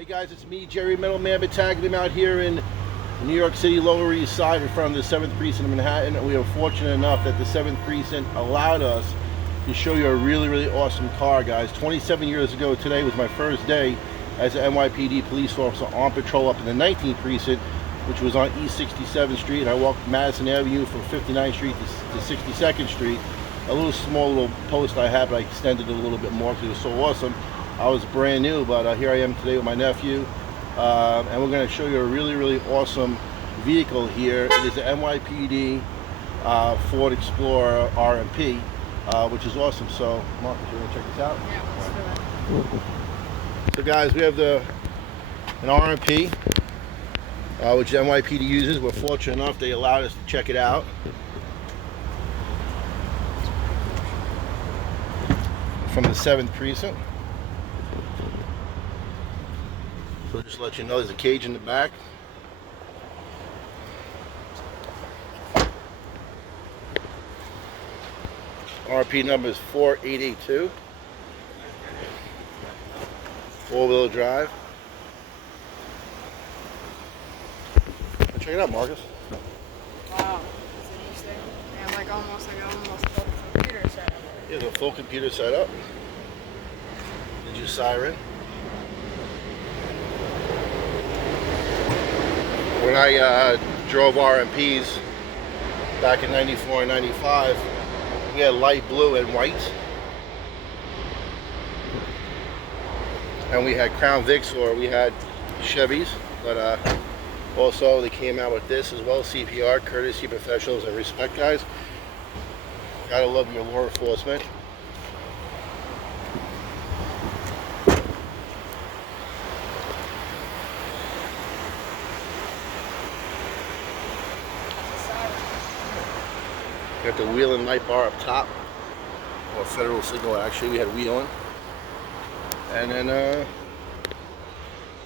Hey guys, it's me, Jerry Middleman Battaglia. I'm out here in New York City, Lower East Side, in front of the 7th Precinct of Manhattan. And we are fortunate enough that the 7th Precinct allowed us to show you a really awesome car, guys. 27 years ago today was my first day as an NYPD police officer on patrol up in the 19th Precinct, which was on East 67th Street. And I walked Madison Avenue from 59th Street to 62nd Street. A small little post I had, but I extended it a little bit more because it was so awesome. I was brand new, but here I am today with my nephew, and we're going to show you a really awesome vehicle here. It is an NYPD Ford Explorer RMP, which is awesome. So, Marcus, you want to check this out? Yeah, let's do that. So, guys, we have an RMP, which NYPD uses. We're fortunate enough they allowed us to check it out. From the 7th Precinct. So just to let you know, there's a cage in the back. RP number is 4882. 4-wheel drive. Check it out, Marcus. Wow, that's interesting. Yeah, like almost full computer setup. Yeah, the full computer setup. Did you siren? When I drove RMPs back in 94 and 95, we had light blue and white. And we had Crown Vics, or we had Chevys, but also they came out with this as well, CPR, courtesy professionals and respect, guys. Gotta love your law enforcement. Got the wheeling light bar up top, or federal signal actually. We had wheeling, and then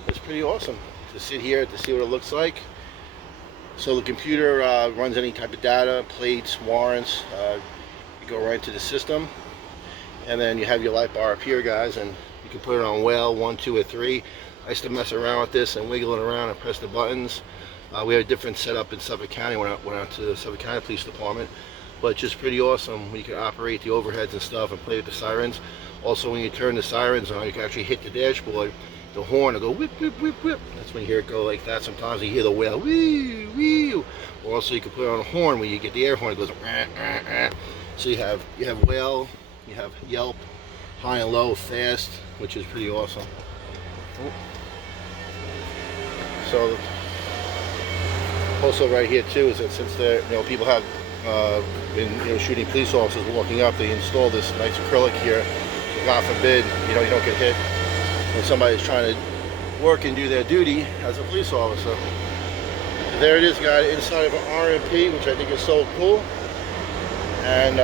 it's pretty awesome to sit here to see what it looks like. So the computer runs any type of data, plates, warrants. You go right into the system, and then you have your light bar up here, guys, and you can put it on whale 1, 2, or 3. I used to mess around with this and wiggle it around and press the buttons. We had a different setup in Suffolk County when I went out to the Suffolk County Police Department. But just pretty awesome when you can operate the overheads and stuff and play with the sirens. Also, when you turn the sirens on, you can actually hit the dashboard. The horn will go whip, whip, whip, whip. That's when you hear it go like that. Sometimes you hear the whale, wee, wee. Or also you can put it on a horn where you get the air horn. It goes, so you have whale, you have yelp, high and low, fast, which is pretty awesome. So also right here too is that since people have been shooting police officers walking up, they install this nice acrylic here. So God forbid, you don't get hit when somebody's trying to work and do their duty as a police officer. So there it is, guys, inside of an RMP, which I think is so cool. And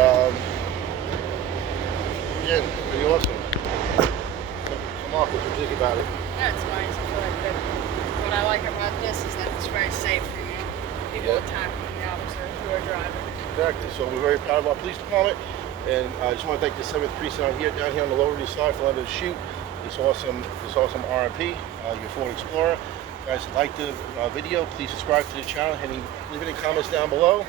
again, pretty awesome. So Mark, what do you think about it? Yeah, it's nice. I feel like that. What I like about this is that it's very safe for people attacking the officer who are driving. Exactly. So we're very proud of our police department, and I just want to thank the 7th Precinct down here on the Lower East Side for letting us shoot this awesome RMP, your Ford Explorer. Guys, like the video, please subscribe to the channel, leave any comments down below,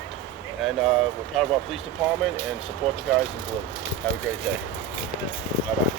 and we're proud of our police department and support the guys in blue. Have a great day. Bye bye.